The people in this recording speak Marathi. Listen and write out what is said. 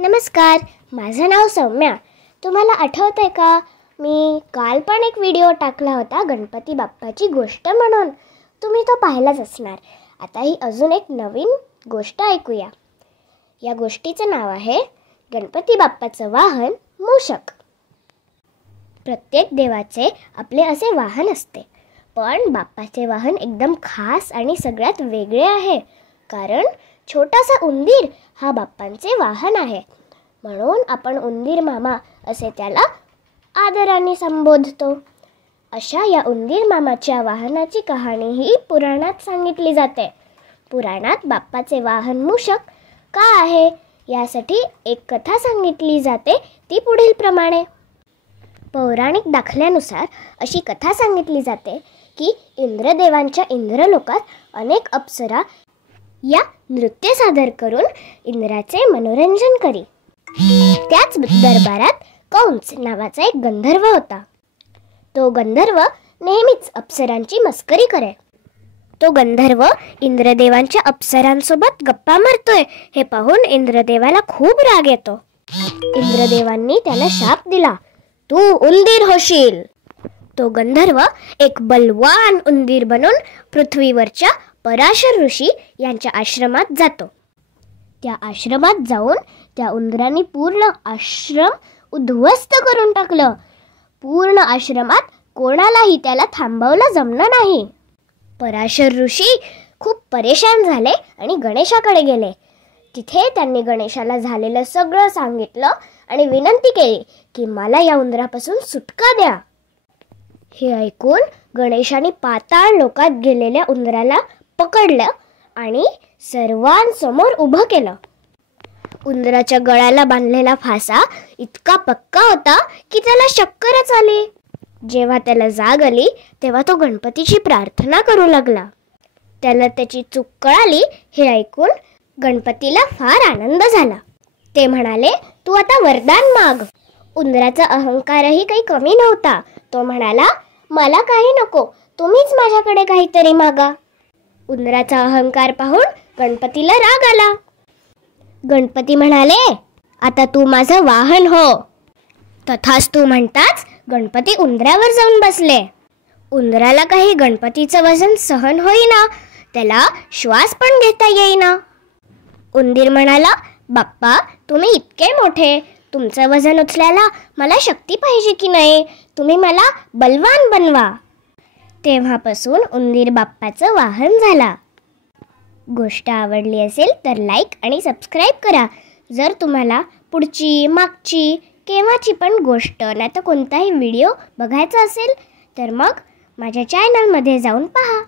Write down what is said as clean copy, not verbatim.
नमस्कार, माझं नाव सौम्या. तुम्हाला आठवतंय का? मी काल पण एक व्हिडिओ टाकला होता गणपती बाप्पाची गोष्ट म्हणून. तुम्ही तो पाहिलाच असणार. आता ही अजून एक नवीन गोष्ट ऐकूया. या गोष्टीचं नाव आहे गणपती बाप्पाचं वाहन मूषक. प्रत्येक देवाचे आपले असे वाहन असते, पण बाप्पाचे वाहन एकदम खास आणि सगळ्यात वेगळे आहे. कारण छोटासा उंदीर हा बाप्पांचे वाहन आहे. म्हणून आपण उंदीर मामा असे त्याला आदराने संबोधतो. अशा या उंदीर मामाच्या वाहनाची कहाणीही पुराणात सांगितली जाते. पुराणात बाप्पाचे वाहन मूषक का आहे यासाठी एक कथा सांगितली जाते, ती पुढील प्रमाणे. पौराणिक दाखल्यानुसार अशी कथा सांगितली जाते की इंद्रदेवांच्या इंद्रलोकात अनेक अप्सरा या नृत्य सादर करून इंद्राचे मनोरंजन करी. त्याच दरबारात कंस नावाचा एक गंधर्व होता. तो गंधर्व नेहमीच अप्सरांची मस्करी करे. तो गंधर्व इंद्रदेवांच्या अप्सरांसोबत गप्पा मारतोय हे पाहून इंद्रदेवाला खूप राग येतो. इंद्रदेवांनी त्याला शाप दिला, तू उंदीर होशील. तो गंधर्व एक बलवान उंदीर बनून पृथ्वीवरच्या पराशर ऋषी यांच्या आश्रमात जातो. त्या आश्रमात जाऊन त्या उंदराने पूर्ण आश्रम उद्ध्वस्त करून टाकलं. पूर्ण आश्रमात कोणालाही त्याला थांबवलं जमलं नाही. पराशर ऋषी खूप परेशान झाले आणि गणेशाकडे गेले. तिथे त्यांनी गणेशाला झालेलं सगळं सांगितलं आणि विनंती केली की मला या उंदरापासून सुटका द्या. हे ऐकून गणेशाने पाताळ लोकात गेलेल्या उंदराला पकडलं आणि सर्वांसमोर उभं केलं. उंदराच्या गळ्याला बांधलेला फासा इतका पक्का होता की त्याला चक्करच आली. जेव्हा त्याला जाग आली तेव्हा तो गणपतीची प्रार्थना करू लागला. त्याला त्याची चूक कळाली हे ऐकून गणपतीला फार आनंद झाला. ते म्हणाले, तू आता वरदान माग. उंदराचा अहंकारही काही कमी नव्हता. तो म्हणाला, मला काही नको, तुम्हीच माझ्याकडे काहीतरी मागा. उंदराचा अहंकार पाहून गणपतीला राग आला. गणपती म्हणाले, आता तू माझं वाहन हो. तथास्तु म्हणताच गणपती उंदरावर जाऊन बसले. उंदराला काही गणपतीचं वजन सहन होईना, त्याला श्वास पण घेता येईना. उंदीर म्हणाला, बाप्पा तुम्ही इतके मोठे, तुमचं वजन उचलायला मला शक्ती पाहिजे की नाही, तुम्ही मला बलवान बनवा. तेव्हापासून उंदीर बाप्पाचं वाहन झाला. गोष्ट आवडली असेल तर लाईक आणि सबस्क्राईब करा. जर तुम्हाला पुढची, मागची, केव्हाची पण गोष्ट नाही तर कोणताही व्हिडिओ बघायचा असेल तर मग माझ्या चॅनलमध्ये जाऊन पहा.